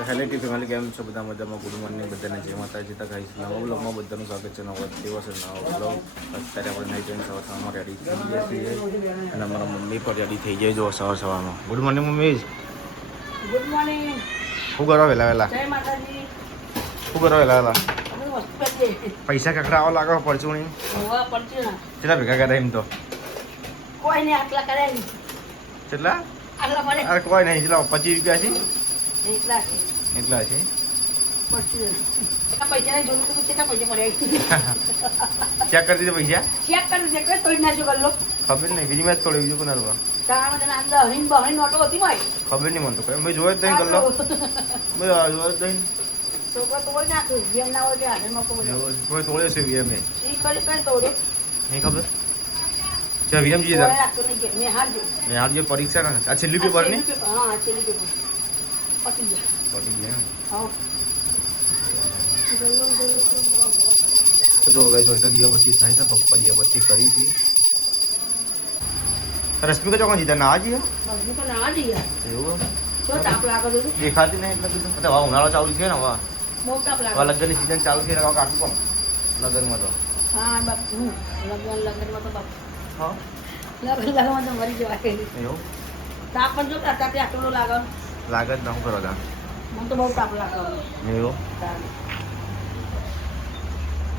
તો hello family કેમ છો બધા મજામાં? ગુડ મોર્નિંગ બધાને જય માતાજી. તક આવીશ નવા બ્લોગમાં બધાનું સ્વાગત છે. નવો દિવસ નવો બ્લોગ. અત્યારે આપણે નહીં જોઈને સવારમાં રેડી થઈ ગયા છીએ અને અમારા મમ્મી પણ રેડી થઈ જાય જો સવારમાં. Good morning mummy. Good morning. શું કરો વહેલા જય માતાજી. શું કરો વહેલા પૈસા કકડાવા લાગો પરચુણી કેટલા ભેગા કર્યા એમ તો કોઈ નહીં આટલા કરે કેટલા આટલા પડે અરે કોઈ નહીં કેટલા 25 રૂપિયા છે એટલા એટલા છે છે પૈસા નહીં જોયું તો કેટલા પૈસા પડ્યા ચેક કરી દીધો પૈસા ચેક કરી ચેક કરી તોડી નાખ્યો ગલ્લો ખબર નહીં બીજી મેચ થોડી બીજું કોના રૂપા તારામાં તને અંદર હરીને બહરી નોટો હતી ભાઈ ખબર નહીં મને તો મેં જોયો જ નહીં ગલ્લો મેં જોયો જ નહીં છોકરા તો બોલ નાખ્યું ગેમ ના હોય હાથે નોટો બોલ્યો કોઈ તોડ્યો છે વીએમ એ શી કરી કઈ તોડ્યો નહીં ખબર ત્યાં વીએમ જી મેં હાર જો મેં હાલ જે પરીક્ષા ને આ છેલ્લી પેપર ની હા છેલ્લી પેપર પતી ગયા પટી ગયા હા તો જો ગાઈસ હોય દીવાબત્તી થાય છે પપ્પા દીવાબત્તી કરી છે રશ્મિકા ચોકન જીતા ના આજી હું તો ના જઈએ એવું તો તાપ લાગે છે દેખાતી નહીં એટલે કીધું એટલે હવે ઉનાળો ચાલુ છે ને હવે બહુ તાપ લાગે હવે લગ્નની સીઝન ચાલુ છે ને હવે કાઢું કોમ લગ્નમાં તો હા બાપ લગ્નમાં તો બાપ હા લગ્નમાં તો મરી જવાય એવું તાપ પણ જો તાપ આટલો લાગે લાગે જ ના શું કરો તા મને તો બહુ તાપ લાગે એવું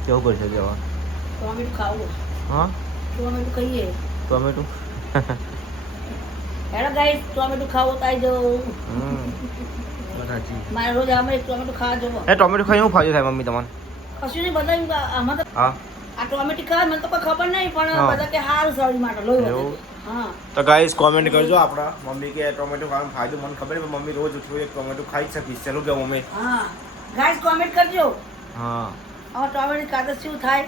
કેવું કરશે જવા ટોમેટો ખાવું હા ટોમેટો ખાઈએ ટોમેટો હેડો ગાઈસ ટોમેટો ખાવો તો આવી જાઓ મારે રોજ આમાં એક ટોમેટો ખાવા જવો એ ટોમેટો ખાઈ હું ફાયદો થાય મમ્મી તમને કશું નહીં બધા આમાં તો હા આ ટોમેટો ખાવા મને તો કોઈ ખબર નહીં પણ હા. બધા કે સારું શરીર માટે લોહી વધે એવું? હા તો ગાઈસ કોમેન્ટ કરજો આપણા મમ્મી કે ટોમેટો ખાવાનો ફાયદો મને ખબર નહીં મમ્મી રોજ ઉઠવું એક ટોમેટો ખાઈ જ શકીશ ચાલુ કે મમ્મી હા ગાઈસ કોમેન્ટ કરજો હા હવે ટોમેટો ખાતા શું થાય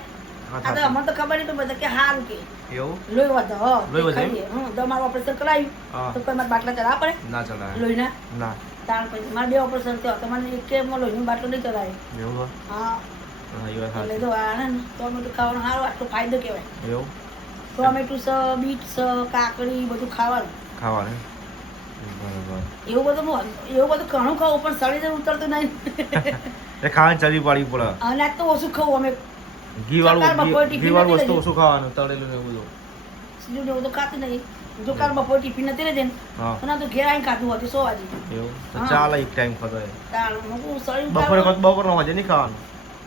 આ તો અમને તો ખબર નહીં પણ બધા કે સારું કે એવું લોહી વધે હો લોહી વધે એમ? ખાઈએ. હં તમારું ઓપરેશન કરાવ્યું હા. તો કોઈ મારે બાટલા ચડાવવા પડે ના ચલાય લોહીના ના તાણ પછી મારે 2 ઓપરેશન થયો તો મને એક લોહીનું બાટલો નહીં ચડાવ્યો એવું હોય? હા હા એ વાત એટલે સાચી. તો આને ટોમેટો ખાવાનો સારો આટલો ફાયદો કહેવાય એવું ટોમેટો છે બીટ છે કાકડી બધું ખાવાનું ખાવાનું બરાબર એવું બધું ઘણું ખાવું પણ શરીર ઉતરતું નહીં એ ખાવાની ચરબી પાડવી પડે અનાજ તો ઓછું ખાવું અમે ઘી સરકાર બપોરે વાળું ટિફિન ઘી વાળું નથી વસ્તુ લેતી. ઓછું ખાવાનું તળેલું ને એવું બધું સીધું ને એવું તો ખાતું નહીં જો કાલ બપોરે ટિફિન નથી લેજે હા તો ના તો ઘેર આવીને ખાતું હતું 100 વાગે એવું તો હા. ચાલે એક ટાઈમ ખાતો હોય તાણ હું શરીર બપોરે ઉતારવું બપોરનો હજે નહીં ખાવાનું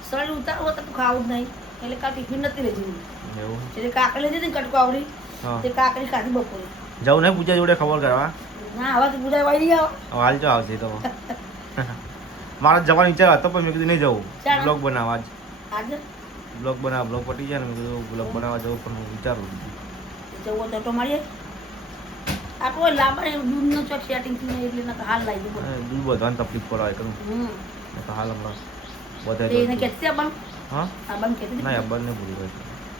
શરીર ઉતારવું હતું તો ખાવું જ નહીં એટલે કાલ ટિફિન નથી લેજે એવું એટલે કાકડી લીધી ને કટકો આવડી હા તે કાકડી ખાધી બપોરે જવું નહીં પૂજા જોડે ખબર કરવા ના હવે તો બધા વાળી આવો હવે હાલ જો આવશે તો મારા જવાનો વિચાર હતો પણ મેં કીધું નહીં જવું ચાલો. બ્લોગ બનાવવા જ આજે બ્લોગ પટી જાય ને મેં કીધું બ્લોગ બનાવવા જવું પણ હું વિચારું જવું તો મારીએ આપણો લાંબા દૂધનો ચોક સેટિંગ થયું એટલે ના તો હાલ લાગી ગયું દૂધ વધવાની તકલીફ પડે કરું હમ તો હાલ હમણાં તે એને વધારે કહેતી બંધ હા આ બંધ કહેતી ના યાર બંને ભૂલી ગયો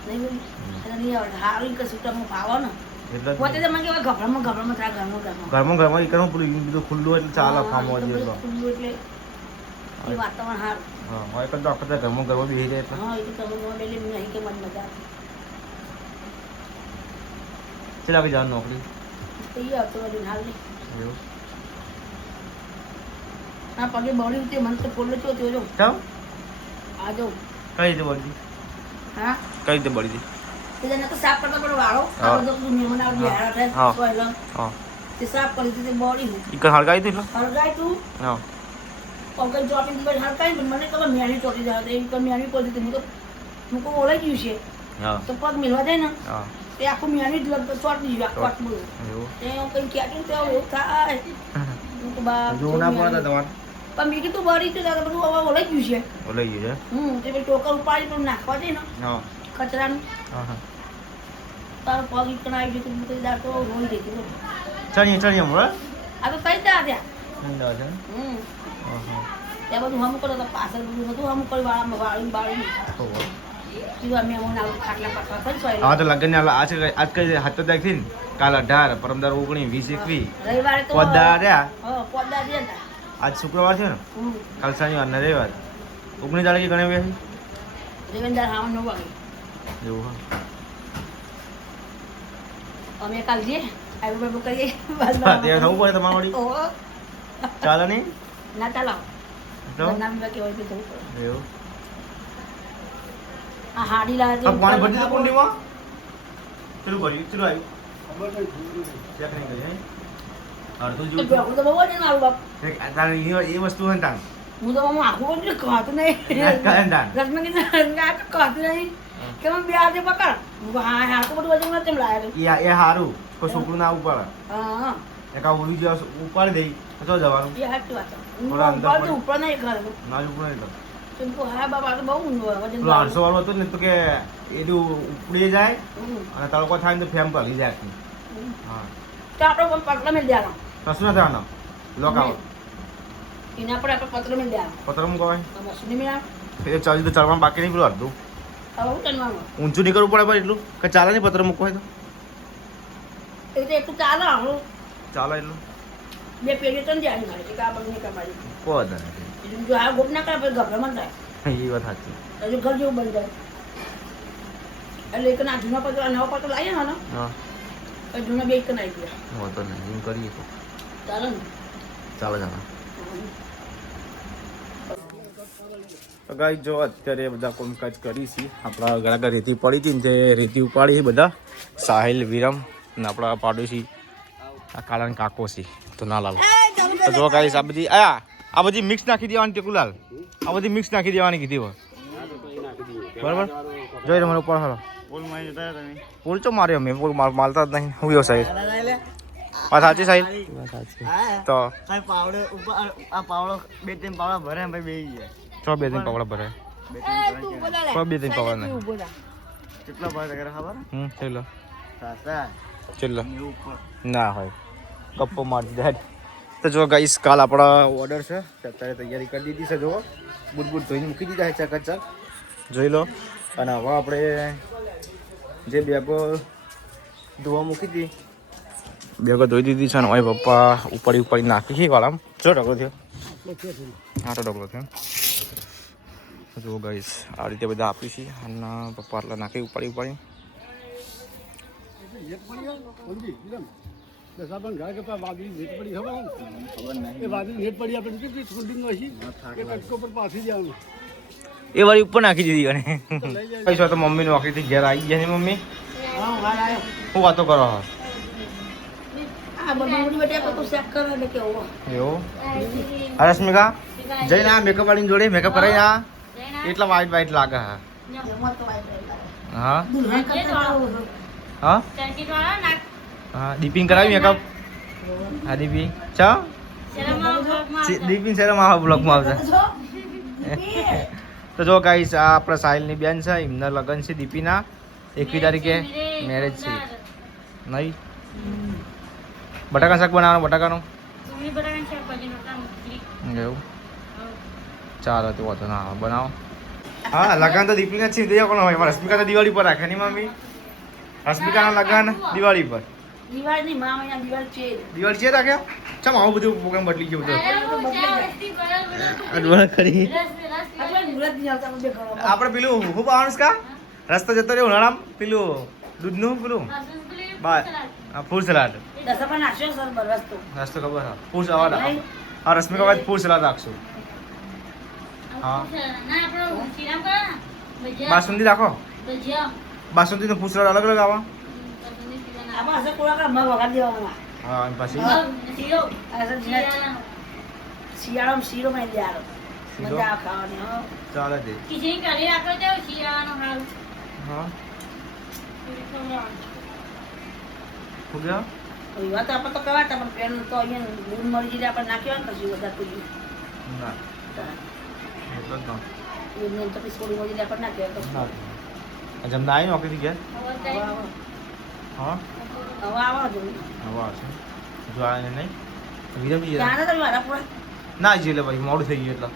નહીં બોલી એને નહીં આવડે હારું કે સૂટામાં ભાવો ને એટલે પોતે તો મને કેવા ગભરામાં થાય ઘરમાં ઘરમાં એક પેલું બધું ખુલ્લું એટલે ચાલે ફામવા જઈએ તો ખુલ્લું એટલે એ વાતાવરણ સારું હા હું એક જ આખો ઘરમાં બેસી જાય એટલે હા એ તો તમે બેલી નહીં કે મને મજા આવે ચાલ આગળ જવાનું નોકરી તો એ આવતો બધું હાલ નહીં એવું આ પગે બળી ઉઠી મને તો પોલો ચો થયો જો ચાલ આ જો કઈ રીતે બળી હા કઈ રીતે બળી હતી એને તો સાફ કરતા પડે વાળો આ હા. બધો દુનિયામાં ના હા. હેરા થાય હા. સોયલો હા તે સાફ કરી દીધી બોડી ઈ કઈ હળગાઈ હતી એટલે હળગાય તું હા પગલ ચોટી દીધી હળગાય પણ મને ખબર મેણી ચોટી જાય તો એવી મેણી પડી હતી હું તો ઓળાઈ ગયું છે હા તો પગ મિલવા જાય ને હા તે આખું મેણી જ લગભગ ચોટી ગયું આખું આટલું બધું એવું તે હું કઈ ક્યાંથી તો એવું થાય હું તો બા જોવું ના પડે તમારે પણ મેં કીધું બળી તો દાદા બધું હવે ઓળાઈ ગયું છે ઓલાઈ ગયું તે પેલી ટોકર ઉપાડી પણ નાખવા દે ને છે હા કચરાનું હા હા તારો પગ ઈકણ આવી ગયું તો દાદા તો રોઈ દેતી બોલ ચણીએ હમણાં આ તો થઈ જા ત્યાં ઠંડા છે હમ હા હા ત્યાં બધું હમ કરો તો પાછળ બધું હમ કરી વાળામાં વાળી બાળી કીધું અમે હું આવું ખાટલા પાછળ કરી સોય હા તો લગ્ન આજ કઈ 7 તારીખ થી કાલ 18 પરમદાર 19 20 21 રવિવારે તો પોદા રહ્યા હા પોદા દે ને આજ શુક્રવાર છે ને હમ કાલ શનિવાર ને રવિવાર 19 તારીખે ગણે બે રેવેન્દર હાવ 9 વાગે એવું હા અમે કાલ જઈએ આવી બધું કરીએ બસ તે થવું પડે તમારી ઓહો ચાલે નહીં ના ચાલો તો ઘરના બીજા કહેવાય કે જવું પડે એવું આ હાડી લાવે આ પાણી ભરી દીધું કુંડીમાં ચલું કર્યું ચલું આવ્યું ચેક નહીં કરી હે અડધું જેવું ભેગું તો બહુ જ ને મારું બાપ તારે એ વસ્તુ હોય ને તાણ હું તો આમ આખું બધું ખાતું નહીં તાણ રસમાં કીધું આ તો ખાતું નહીં કે મને બે હાથે પકડ હું કહું, હા હા તો બધું વજન નથી લાવ્યા એ હારું કોઈ છોકરું ના ઉપાડે હા એક આ ઉડી જેવા ઉપાડી દઈ તો જવાનું એ હાચી વાત છે. હું થોડા અંદર ઉપર તો પડી. ઉપર નહીં ખાતું ના જ ઉપડે તો તો એમ કહું, હા બાબા આ તો બહુ ઊંધું હોય, વજન પેલું વાળું. 800 વાળું હતું ને તો કે એનું ઉપડી જાય હમ. અને તડકો થાય ને તો ફેમ કરી જાય આખી. હમ. હા તો આપણે પણ પત્ર મેળ દેવાનો કશું નથી આનો લોક આવો એના પર આપણે પત્ર મેળ દેવાનો પત્ર મૂકવાય મશીન મેળ એ ચાલી તો ચડવાનું બાકી નહીં પેલું અડધું હવે શું કરવાનું ઊંચું નહીં કરવું પડે પણ એટલું કે ચાલે નહીં પત્ર મૂકવાય તો એ તો એટલું ચાલે આપણું ચાલે એટલું બે પેઢી ત્રણ જાણી મારે એક આ બંને કમાડી કોઈ વધારે નથી. એટલે જો આ ગોપ ના કરે પછી ગભરામણ થાય એ વાત સાચી હજુ ઘર જેવું બની જાય એટલે એક ના જૂના પત્ર નવા પત્ર લાવીએ ને હા તો જૂના બે એક ના આવી ગયા વાંધો નહીં એમ કરીએ તો ચાલે ને ચાલે ચાલે તો ગાઈ જો અત્યારે બધા કામકાજ કરી છે આપણા ઘણા રેતી પડી હતી ને તે રેતી ઉપાડી છે બધા સાહિલ વિરમ ને આપણા પાડોશી આ કાળા ને કાકો છે તો ના લાલ તો જો ગાઈસ આ બધી મિક્સ નાખી દેવાની ટેકુલાલ આ બધી મિક્સ નાખી દેવાની કીધી હોય બરાબર જોઈ લો મને ઉપર હાલો પુલ તો માર્યો મેં પુલ મારતા જ નહીં હું સાહેબ વાત સાચી સાહેબ તો પાવડે ઉપર આ પાવડો બે ત્રણ પાવડા ભરે ભાઈ બેસી જાય છ બે ત્રણ પાવડા ભરાય છ બે ત્રણ પાવડા નહીં કેટલા ભાઈ ખબર છેલ્લો સાસા છેલ્લો ઉપર ના હોય કપ્પો મારી દેડ તો જો ગાઈસ કાલ આપણા ઓર્ડર છે અત્યારે તૈયારી કરી દીધી છે જો બુટ ધોઈને મૂકી દીધા છે ચકચક જોઈ લો અને હવે આપણે જે બેગો ધોવા મૂકી હતી બેગો ધોઈ દીધી છે ને હવે પપ્પા ઉપાડી નાખી છે વાળામાં જો ઢગલો થયો હા તો ઢગલો થયો જો ગાઈસ આ રીતે બધા આપી છે અને પપ્પા આટલા નાખી ઉપાડી એ વાળી ઉપર નાખી દીધી અને પૈસા તો મમ્મી નોકરીથી ઘેર આવી ગયા ને મમ્મી હું વાતો કરો આ બધું બેટા તો ચેક કરે એટલે કેવું એવું રશ્મિકા જઈને આ મેકઅપ વાળીની જોડે મેકઅપ કરાવી આ એટલા વાઈટ લાગે હા હા હા હા દીપિંગ કરાવી મેકઅપ હા દીપી ચા દીપિંગ શરમ આ બ્લોગમાં આવશે તો જો ગાઈસ આ આપણા સાહિલની બેન છે એમના લગ્ન છે દીપીના 21 તારીખે મેરેજ છે નહીં બટાકા શાક બનાવવાનું બટાકાનું એવું ચાલો તો વાંધો ના આવે બનાવો હા લગન તો દીપિકા છે દે કોણ હોય રશ્મિકા તો દિવાળી પર રાખે નહીં મમ્મી રશ્મિકાના લગન દિવાળી પર દિવાળી ની મામા અહીંયા દિવાળી છે દિવાળી છે રાખ્યા ચમ આવું બધું પ્રોગ્રામ બદલી ગયો બધો ખરી આપણે મુરત ની આવતા બધે કરો આપણે પેલું હું પાવાનું કા રસ્તો જતો રહ્યો ઉનાળામાં પેલું દૂધનું પેલું બા ફૂલ સલાડ દસપા નાખ્યો સર બરવસ્તો રસ્તો ખબર હા ફૂલ સલાડ હા રશ્મિકા વાત ફૂલ સલાડ રાખશું હા બાસુંદી રાખો બાસુંદી નો ફૂલ સલાડ અલગ અલગ આવા આમાં હશે કોળા કા મગ વગાડ દેવાના હા અને પછી શિયાળામાં શીરો માં દેવાનો શીરો? મજા આવે ખાવાની હો ચાલે તે ખીચડી કરી રાખો તો શિયાળાનો હાલ હા શું ગયા એ વાત આપણે તો કવાતા પણ પેન તો અહીંયા દૂધ મળી જઈને આપણે નાખ્યો ને પછી વધારે પૂરી ના એટલો જ દૂધને તો પછી થોડી મળી આપણે નાખ્યો તો ના જમના આવી નોકરીથી ગયા હવે આવો હા હવે આવો જો હવે આવશે જો આવે નહીં વિરમ બી ત્યાં તો મારા પૂરા ના જઈએ એટલે ભાઈ મોડું થઈ ગયું એટલે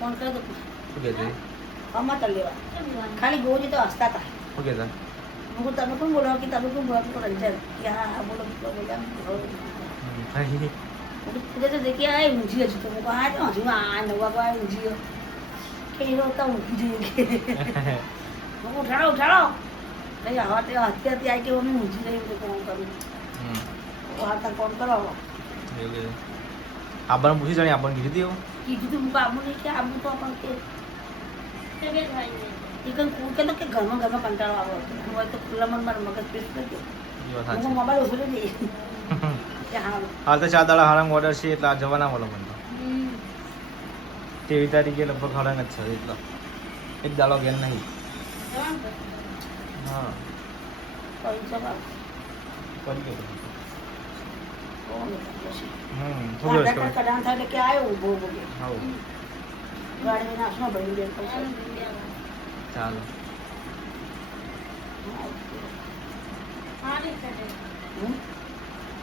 ફોન કરી દો શું કહેતા આમાં તો લેવા ખાલી ગોજી તો હસતા હતા શું કહેતા હું તમે કોણ બોલો કે તમે કોણ બોલો તો રંજન કે હા બોલો બોલો તો દેખી આ ઊંઘી હજુ તો હું કહું હા હજુ આ 9 વાગવા ઊંઘી કે એ તો ઊંઘી જઈએ હું ઉઠાડો નહીં હવે તે અત્યારથી આવી કે અમે ઊંઘી જઈએ તો કોણ કરું હા તને ફોન કરો આપણને પૂછી જાણી આપણને કીધું હતું એવું કીધું તું હું આવું નહીં કે આવું તો પણ કે તબિયત સારી નહીં. એ કંઈ કે ઘરમાં કંટાળો આવો હતો હોય તો ખુલ્લા મનમાં મગજ ફ્રેશ કરી દો એ વાત હું સાચી મોબાઈલ ઓછો લઈ જઈએ કે હા હાલ તો 4 દાડા હારામ ઓર્ડર છે એટલે આ જવાના બોલો મને તો હમ. 23 તારીખે લગભગ હારામ જ છે એટલો એક દાડો ગેન નહીં જવાનું તો. હા પૈસા બાપ કરી ગયો કોણ જશે થોડું આધાર કાર્ડ કઢાણ થાય એટલે કે આવ્યો ઊભો ઊભો કે હા ગાડી નાશનો ભરી દે પૈસા જવાનું તો ગયા. ચાલો સારી છે તે. હમ?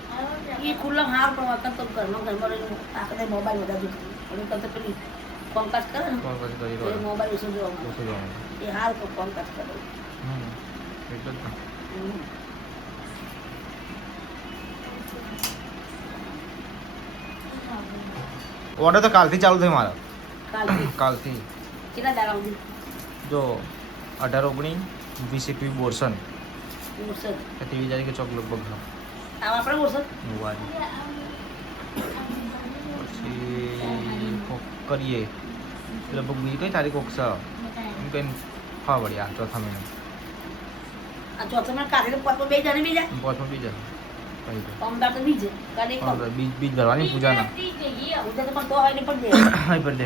સારું છે. એ ખુલ્લા હાર પણ વખત તો ઘરમાં રહીને આખરે મોબાઈલ વધારે જોતું અને તો પેલી કોમકાસ્ટ કરે ને કોલ પછી કરી એ દો મોબાઈલ ઓછો જોવા ઓછું જવાનું એ હાર તો કોમકાસ્ટ કરે એટલું જ ને. હમ. ઓર્ડર તો કાલથી ચાલુ થયો મારો કાલથી કાલથી કેટલા દાડા સુધી જો 18 19 20 21 બોરસન વરસાદ 23 તારીખે ચોક લગભગ હા આ આપણે વરસાદ મોબાઈલ પછી કોક કરીએ લગભગ બીજી કઈ તારીખ કોક છે એમ કઈ હા વળી આ ચોથા મહિના આ ચોથા મને કાઢીને પોતમાં બે જણે બીજા પાંચમાં બીજા કઈ તો અમદાવાદ તો બીજે કાલે એક બીજ બીજ ભરવાની પૂજાના ઉધર તો પણ તો હોય ને પણ દે અહીં પર દે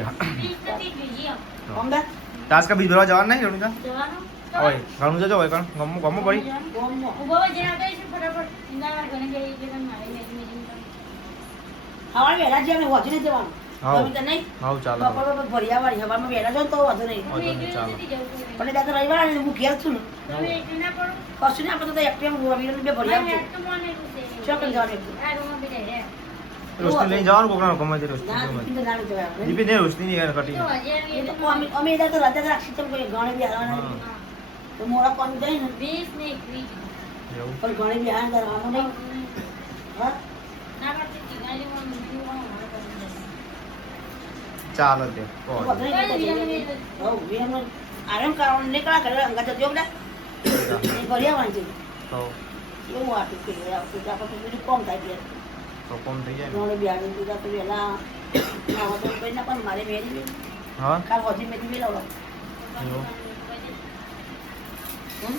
અમદાવાદ ટાસ્ક બીજ ભરવા જવાનું નહીં રણુજા જવાનું? હોય ઘણું જજો હોય કારણ ગમો ગમો પડી ગોમમાં. ઊભો હોય જ્યાં આવીશું ફટાફટ. ઇન્દાવાળ ઘરે જઈએ એટલે તમે મારી મેગી સવારે વહેલા જવાનું વાંચીને જવાનું હાઉ. ગમે તે નહીં હાઉ ચાલો બપોર ભર્યા વાળી સવારમાં વહેલા જાઓ ને તો વાંધો નહીં વાંધો નહીં, ચાલો. પણ ત્યાં તો રવિવાર ને હું ઘેર છું ને તમે એકલું ના પડો. કશું ને આપણે તો એક્ટિવ રવિવાર બે ભર્યા મારે છું તો મને એવું છે. ચોકન જવાનું એટલું. આ રૂમમાં બેઠા રહ્યા. રોશની લઈને જવાનું કોકના ગમે તે રોશની ના ગમે દીપીને તો ના લઈ જવાય આપણે. દીપી ને રોશની ની કટી તો હજી આવી એ એટલે તો અમે એટલે તો રાજા રાખી તો કોઈ ઘણે બી હારવાના હા. નથી. તો મોડા પામી જાય ને 20 ને 21. એવું પણ ઘણે બી હાર કરવાનું નહીં હા ના પાડતી હતી. ગાડી માં મૂકી આવો, મારે કરવું છે. ચાલો તે તો કોણ વાંધો નહીં, તો જઈએ. હઉ, વિહારમાં આરામ કરવાનું નીકળ્યા કરે અંગા જજો બધા ભર્યા વાંચી તો એવું આટલું કે આવતું આપણે બીજું કોમ થાય કે તો કોમ થઈ જાય ને ઘણે બિહારી દીધા તો વહેલા નાવા તો કોઈ ના પણ મારે મેરી હા કાલ હોજી મેથી મેળવવા એવું હમ